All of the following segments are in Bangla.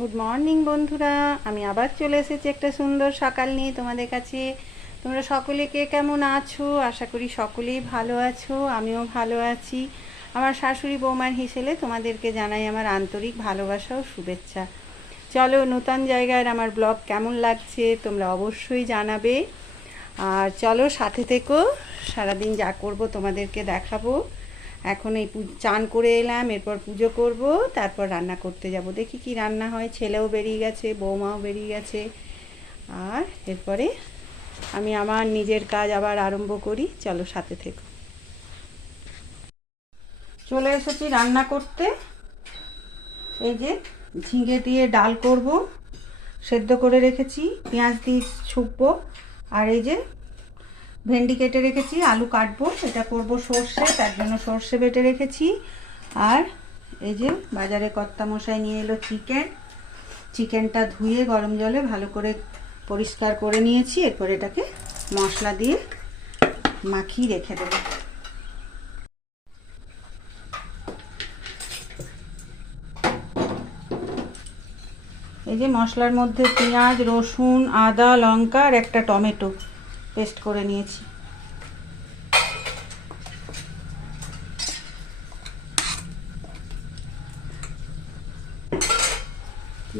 গুড মর্নিং বন্ধুরা, আমি আবার চলে এসেছি একটা সুন্দর সকাল নিয়ে তোমাদের কাছে। তোমরা সকলে কে কেমন আছো? আশা করি সকলেই ভালো আছো, আমিও ভালো আছি। আমার শাশুড়ি বৌমার হিসেবে তোমাদেরকে জানাই আমার আন্তরিক ভালোবাসা ও শুভেচ্ছা। চলো, নতুন জায়গায় আমার ব্লগ কেমন লাগছে তোমরা অবশ্যই জানাবে। আর চলো সাথে থেকো, সারাদিন যা করব তোমাদেরকে দেখাবো। এখন এই চান করে এলাম, এরপর পুজো করব, তারপর রান্না করতে যাব। দেখি কি রান্না হয়। ছেলেও বেরিয়ে গেছে, বৌমাও বেরিয়ে গেছে। আর এরপরে আমি আমার নিজের কাজ আবার আরম্ভ করি। চলো সাথে থেকো। চলে এসেছি রান্না করতে। এই যে ঝিঙে দিয়ে ডাল করব, সেদ্ধ করে রেখেছি, পেঁয়াজ দিয়ে ছুঁকবো। আর এই যে ভেন্ডি কেটে রেখেছি, আলু কাটবো, এটা করব সর্ষে, তার জন্য সর্ষে বেটে রেখেছি। আর এই যে বাজারে কর্তা মশাই নিয়ে এলো চিকেনটা ধুয়ে গরম জলে ভালো করে পরিষ্কার করে নিয়েছি। এরপর এটাকে মশলা দিয়ে মাখিয়ে রেখে দেব। এই যে মশলার মধ্যে পেঁয়াজ, রসুন, আদা, লঙ্কা আর একটা টমেটো পেস্ট করে নিয়েছি।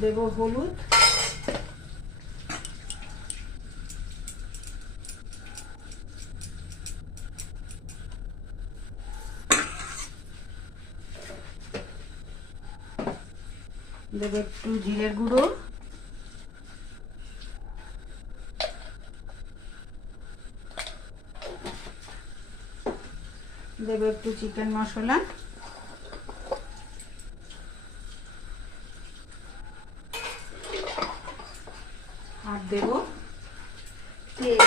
দেব হলুদ, দেব একটু জিরের গুঁড়ো, দেব একটু চিকেন মশলা, আর দেব তেল।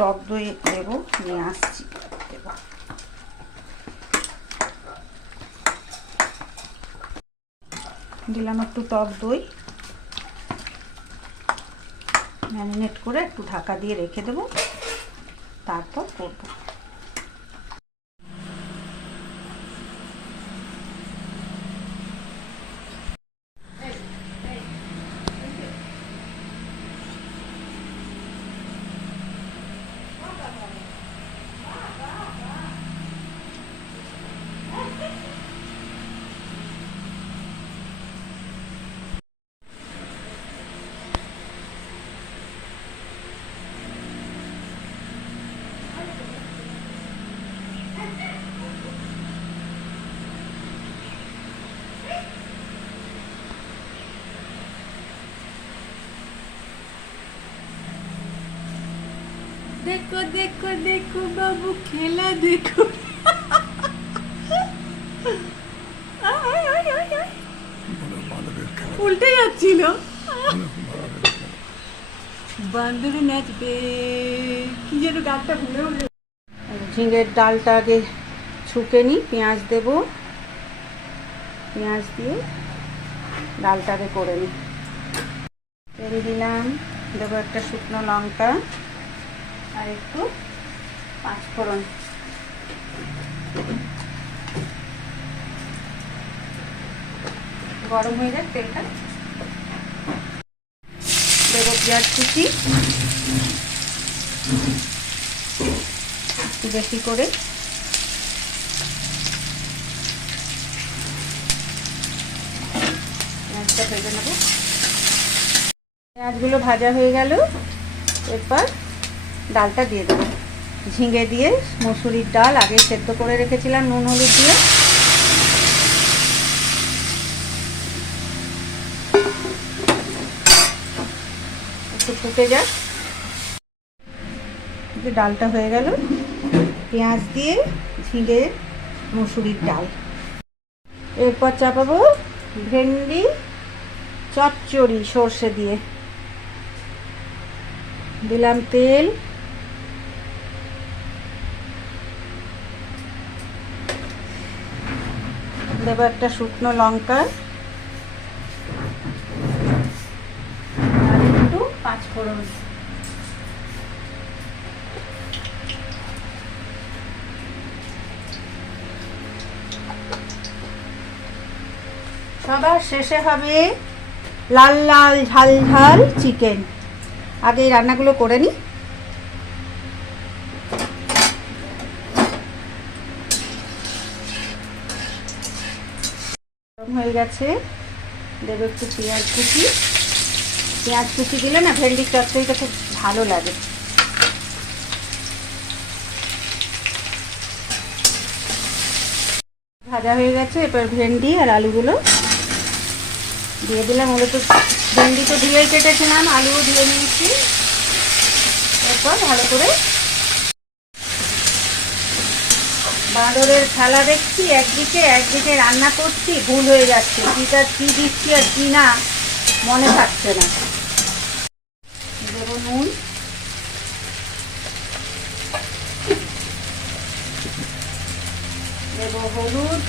টক দই দেবো, নিয়ে আসছি। দেবো দিলাম একটু টক দই, ম্যারিনেট করে একটু ঢাকা দিয়ে রেখে দেবো, তারপর করবো। देखो देखो देखो बाबू खेला देखो। উল্টে যাচ্ছিল। বান্দরে নাচবে কি যেন গানটা ভুলে উঠল। ঝিঙের ডালটা আগে ছুঁকে নিই, পেঁয়াজ দেব, পেঁয়াজ দিয়ে ডালটাকে করে নিই। তেল দিলাম, দেবো একটা শুকনো লঙ্কা আর একটু পাঁচফোড়ন। গরম হয়ে যাক তেলটা, দেবো পেঁয়াজ কুচি একটু বেশি করে, পেঁয়াজটা ভেজে নেব। পেঁয়াজগুলো ভাজা হয়ে গেল, এরপর ডালটা দিয়ে দেবো। ঝিঙে দিয়ে মসুরির ডাল আগে সেদ্ধ করে রেখেছিলাম নুন হলুদ দিয়ে। একটু ফুটে যাক। যে ডালটা হয়ে গেল, পেঁয়াজ দিয়ে ঝিঙে মসুরির ডাল। এরপর চাপাবো ভেন্ডি চচ্চড়ি সর্ষে দিয়ে। দিলাম তেল, দেবো একটা শুকনো লঙ্কা আর একটু পাঁচফোড়ন। সবার শেষে হবে লাল লাল ঝাল ঝাল চিকেন। আগে এই রান্নাগুলো করে নিই। গরম হয়ে গেছে, দেবো একটু পেঁয়াজ কুচি। পেঁয়াজ কুচি দিলে না ভেন্ডির তরকারিটা খুব ভালো লাগে। ভাজা হয়ে গেছে, এবার ভেন্ডি আর আলুগুলো দিয়ে দিলাম। ওগুলো তো ভেন্ডি তো ধুয়েই কেটেছিলাম, আলুও ধুয়ে নিয়েছি। এরপর ভালো করে বাঁদরের খেলা দেখছি, একদিকে রান্না করছি, ভুল হয়ে যাচ্ছে, কী দিচ্ছি আর কী না মনে থাকছে না। দেবো নুন, দেবো হলুদ,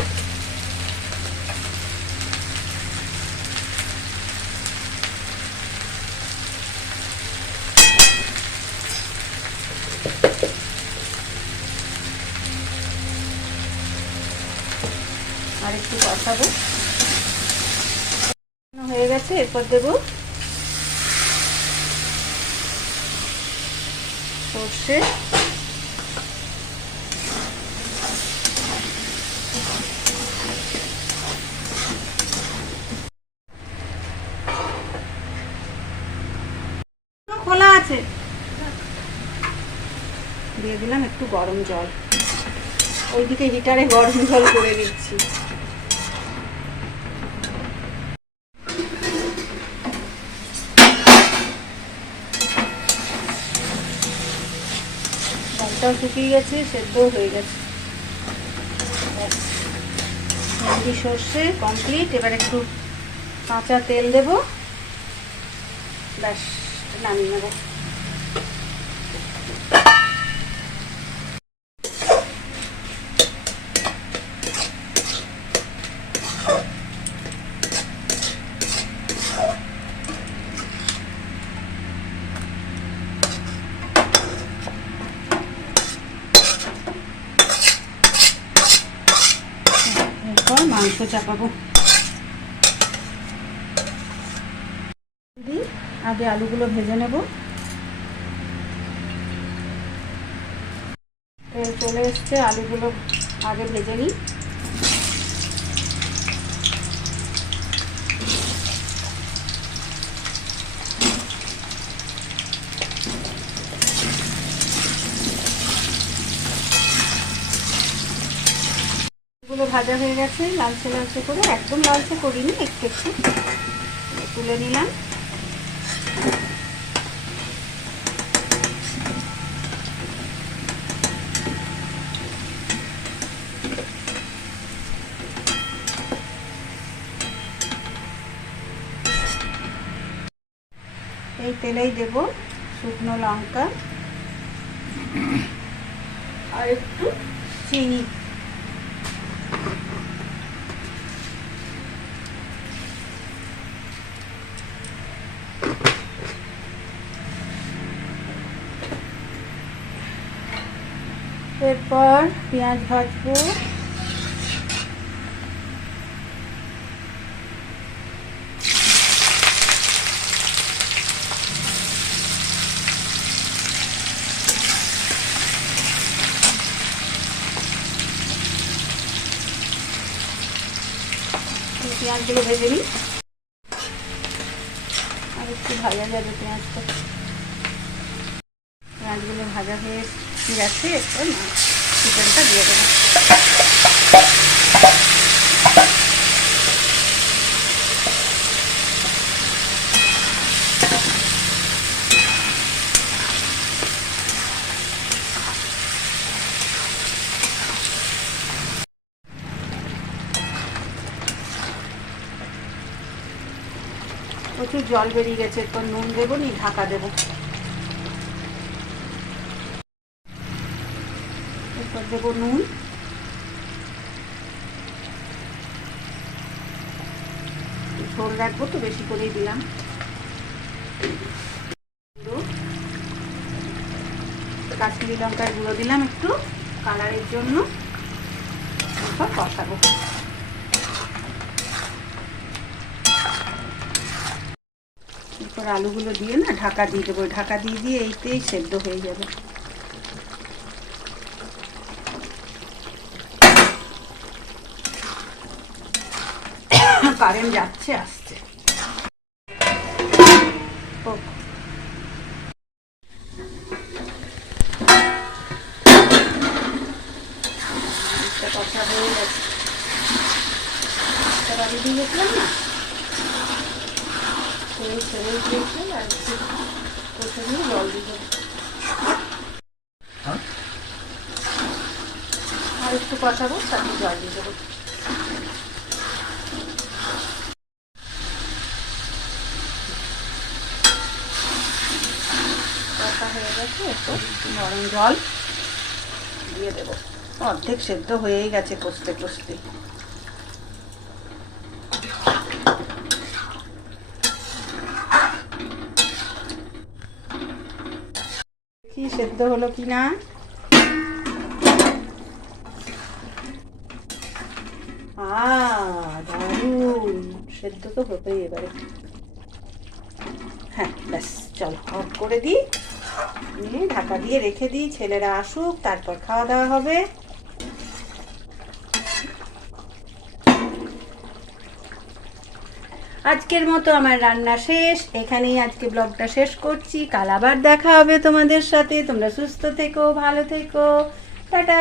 আর একটু কষাবো। হয়ে গেছে, এরপর দেবো সর্ষে, খোলা আছে, দিয়ে দিলাম একটু গরম জল। ওইদিকে হিটারে গরম জল করে দিচ্ছি। জলটাও শুকিয়ে গেছে, সেদ্ধও হয়ে গেছে। ভেন্ডি সর্ষে কমপ্লিট। এবার একটু কাঁচা তেল দেবো, ব্যাস নামিয়ে নেবো। এরপর মাংস চাপাবো। আগে আলুগুলো ভেজে নেব। তেল চলে এসছে, আলুগুলো আগে ভেজে নিই। এগুলো ভাজা হয়ে গেছে লালচে লালচে করে, একদম লালচে করিনি, একটু একটু তুলে নিলাম। এই তেলেই দেব শুকনো লঙ্কা আর একটু চিনি। এরপর পেঁয়াজ ভাজবো। পেঁয়াজগুলো ভেজে নিই, আর একটু ভাজা যাবে পেঁয়াজটা। পেঁয়াজগুলো ভাজা হয়ে গেছে, এরপর চিকেনটা দিয়ে দেবো। প্রচুর জল বেরিয়ে গেছে, এরপর নুন দেবো, নি ঢাকা দেবো। এরপর দেবো নুন, ঝোল রাখবো তো বেশি করেই দিলাম। কাশ্মীরি লঙ্কার গুঁড়ো দিলাম একটু কালারের জন্য। এরপর কষাবো। এরপর আলুগুলো দিয়ে না ঢাকা দিয়ে দেবো, ঢাকা দিয়ে দিয়ে এইতেই সেদ্ধ হয়ে যাবে। কারেন্ট যাচ্ছে আসছে। কষা হয়ে গেছে, বাড়ি দিয়ে গেছিলাম না, সেই ছেড়ে দিয়েছে। আর একটু কষে দিয়ে জল দিয়ে আর একটু কষাবো, তারপর জল দিয়ে দেবো। কষা হয়ে গেছে, একটু গরম জল দিয়ে দেবো। অর্ধেক সেদ্ধ হয়েই গেছে কষতে কষতে। কি সেদ্ধ হলো কি না। দারুন সেদ্ধ তো হতোই এবারে। হ্যাঁ ব্যাস, চলো অফ করে দিই, নিয়ে ঢাকা দিয়ে রেখে দিই, ছেলেরা আসুক তারপর খাওয়া দাওয়া হবে। আজকের মতো আমার রান্না শেষ, এখানেই আজকে ব্লগটা শেষ করছি। কাল আবার দেখা হবে তোমাদের সাথে। তোমরা সুস্থ থেকো, ভালো থেকো, টাটা।